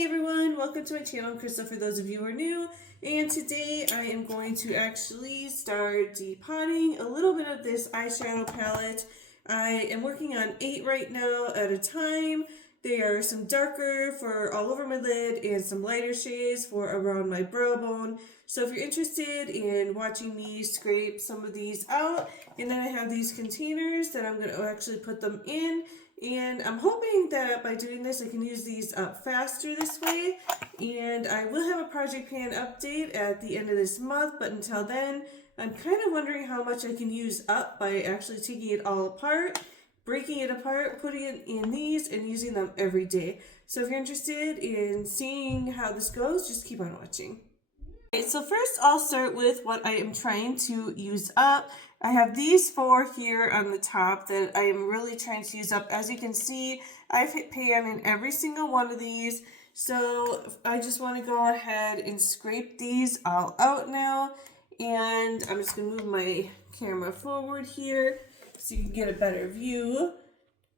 Hey everyone, welcome to my channel. I'm Crystal for those of you who are new, and today I am going to actually start depotting a little bit of this eyeshadow palette. I am working on 8 right now at a time. They are some darker for all over my lid and some lighter shades for around my brow bone. So if you're interested in watching me scrape some of these out, and then I have these containers that I'm going to actually put them in. And I'm hoping that by doing this, I can use these up faster this way. And I will have a project pan update at the end of this month, but until then, I'm kind of wondering how much I can use up by actually taking it all apart, breaking it apart, putting it in these, and using them every day. So if you're interested in seeing how this goes, just keep on watching. Okay, so first I'll start with what I am trying to use up. I have these 4 here on the top that I am really trying to use up. As you can see, I've hit pan in every single one of these. So I just want to go ahead and scrape these all out now. And I'm just going to move my camera forward here so you can get a better view.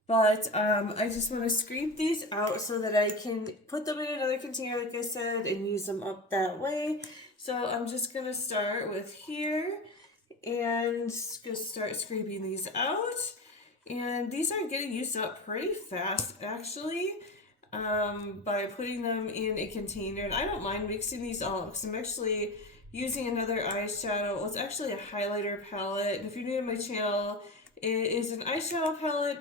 But I just want to scrape these out so that I can put them in another container, like I said, and use them up that way. So I'm just going to start with here and just start scraping these out. And these are getting used up pretty fast, actually, by putting them in a container. And I don't mind mixing these all because I'm actually using another eyeshadow. Well, it's actually a highlighter palette. And if you're new to my channel, it is an eyeshadow palette.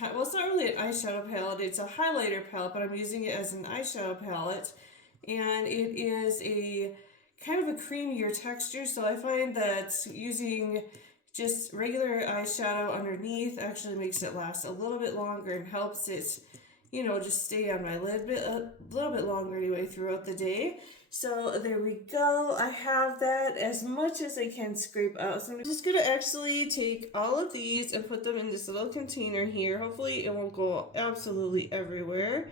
Well, it's not really an eyeshadow palette, it's a highlighter palette, but I'm using it as an eyeshadow palette. And it is a kind of a creamier texture, so I find that using just regular eyeshadow underneath actually makes it last a little bit longer and helps it, just stay on my lid a little bit longer anyway throughout the day. So there we go. I have that as much as I can scrape out. So I'm just going to actually take all of these and put them in this little container here. Hopefully it won't go absolutely everywhere,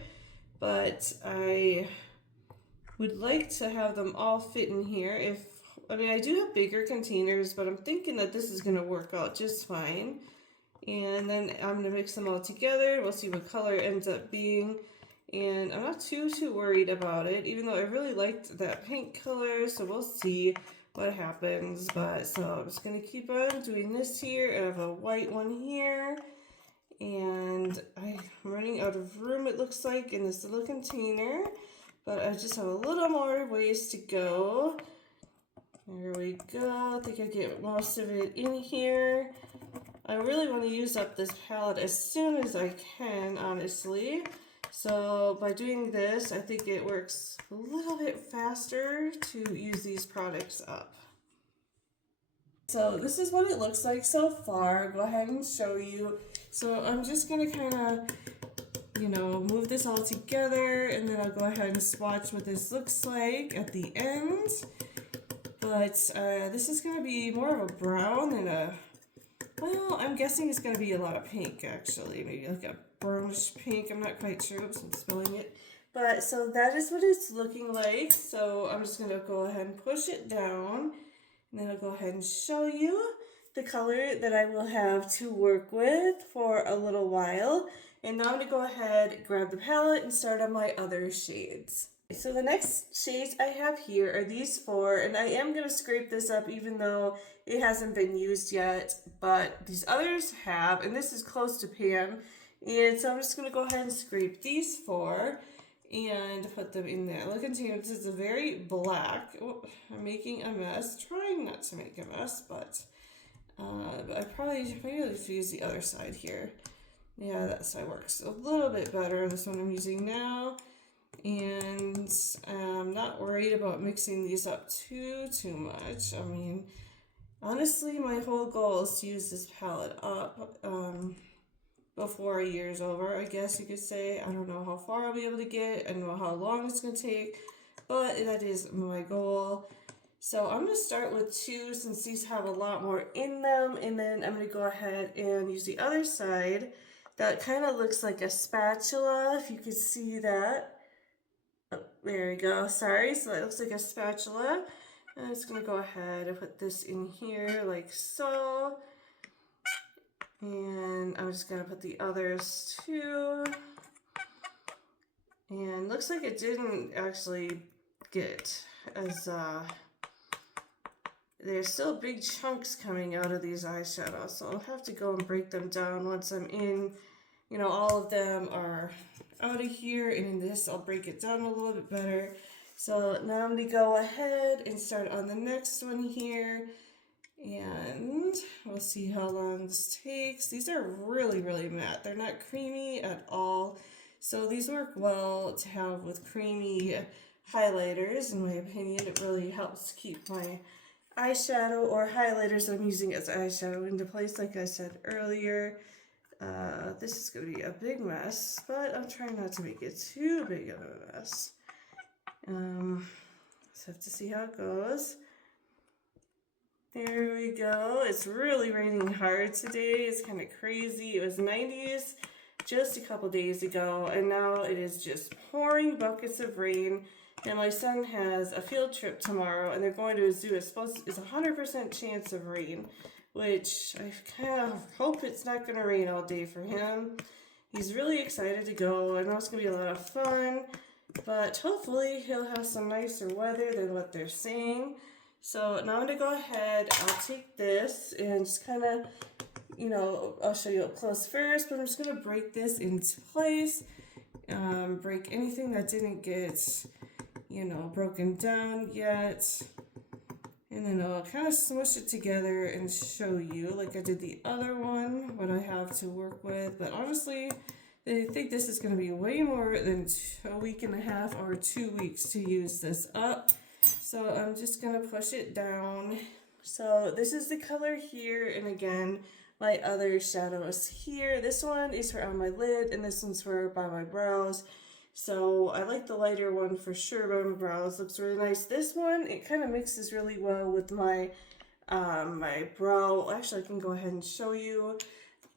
but I would like to have them all fit in here. I do have bigger containers, but I'm thinking that this is going to work out just fine. And then I'm going to mix them all together. We'll see what color it ends up being. And I'm not too worried about it, even though I really liked that pink color, so we'll see what happens. But so I'm just going to keep on doing this here. I have a white one here. And I'm running out of room, it looks like, in this little container. But I just have a little more ways to go. There we go. I think I get most of it in here. I really want to use up this palette as soon as I can, honestly. So by doing this, I think it works a little bit faster to use these products up. So this is what it looks like so far. I'll go ahead and show you. So I'm just going to kind of move this all together, and then I'll go ahead and swatch what this looks like at the end. But this is going to be more of a brown than well, I'm guessing it's going to be a lot of pink, actually. Maybe like a brownish pink. I'm not quite sure. Oops, I'm spilling it. But so that is what it's looking like. So I'm just going to go ahead and push it down. And then I'll go ahead and show you the color that I will have to work with for a little while. And now I'm going to go ahead, grab the palette, and start on my other shades. So the next shades I have here are these 4, and I am going to scrape this up even though it hasn't been used yet, but these others have, and this is close to pan. And so I'm just going to go ahead and scrape these 4 and put them in that little container. This is a very black. Oh, I'm making a mess, trying not to make a mess, but I maybe I'll just use the other side here. Yeah, that side works a little bit better. This one I'm using now. And I'm not worried about mixing these up too much. I mean, honestly, my whole goal is to use this palette up before a year's over, I guess you could say. I don't know how far I'll be able to get. I don't know how long it's going to take, but that is my goal. So I'm going to start with 2 since these have a lot more in them, and then I'm going to go ahead and use the other side. That kind of looks like a spatula, if you could see that. Oh, there we go, sorry, so that looks like a spatula. I'm just going to go ahead and put this in here like so. And I'm just going to put the others too. And looks like it didn't actually get as, there's still big chunks coming out of these eyeshadows, so I'll have to go and break them down once I'm in, you know, all of them are out of here, and in this I'll break it down a little bit better. So now I'm going to go ahead and start on the next one here, and we'll see how long this takes. These are really, really matte. They're not creamy at all, so these work well to have with creamy highlighters. In my opinion, it really helps keep my eyeshadow or highlighters that I'm using as eyeshadow into place, like I said earlier. This is going to be a big mess, but I'm trying not to make it too big of a mess. Just have to see how it goes. There we go. It's really raining hard today. It's kind of crazy. It was 90s just a couple days ago, and now it is just pouring buckets of rain. And my son has a field trip tomorrow, and they're going to a zoo. It's 100% chance of rain, which I kind of hope it's not going to rain all day for him. He's really excited to go. I know it's going to be a lot of fun, but hopefully he'll have some nicer weather than what they're saying. So now I'm going to go ahead, I'll take this and just kind of, you know, I'll show you up close first, but I'm just going to break this into place. Break anything that didn't get, you know, broken down yet. And then I'll kind of smush it together and show you, like I did the other one, what I have to work with. But honestly, I think this is going to be way more than a week and a half or 2 weeks to use this up. So I'm just going to push it down. So this is the color here, and again, my other shadows here. This one is for on my lid, and this one's for by my brows. So I like the lighter one for sure by my brows. Looks really nice. This one, it kind of mixes really well with my my brow. Actually, I can go ahead and show you.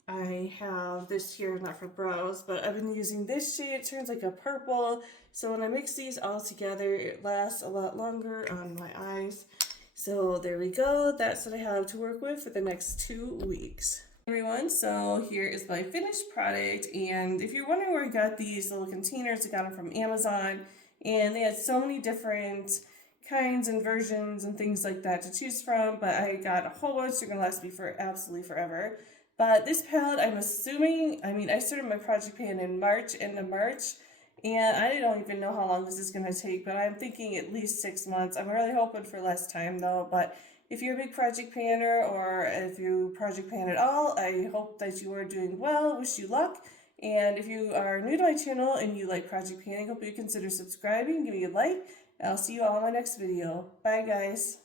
I have this here, not for brows, but I've been using this shade. It turns like a purple. So when I mix these all together, it lasts a lot longer on my eyes. So there we go. That's what I have to work with for the next 2 weeks. Everyone, so here is my finished product, and if you're wondering where I got these little containers, I got them from Amazon, and they had so many different kinds and versions and things like that to choose from, but I got a whole bunch. They're gonna last me for absolutely forever. But this palette, I'm assuming, I mean, I started my project pan in March, end of March, and I don't even know how long this is going to take, but I'm thinking at least 6 months. I'm really hoping for less time though, but if you're a big project panner or if you project pan at all, I hope that you are doing well. Wish you luck. And if you are new to my channel and you like project panning, hope you consider subscribing, give me a like. I'll see you all in my next video. Bye guys.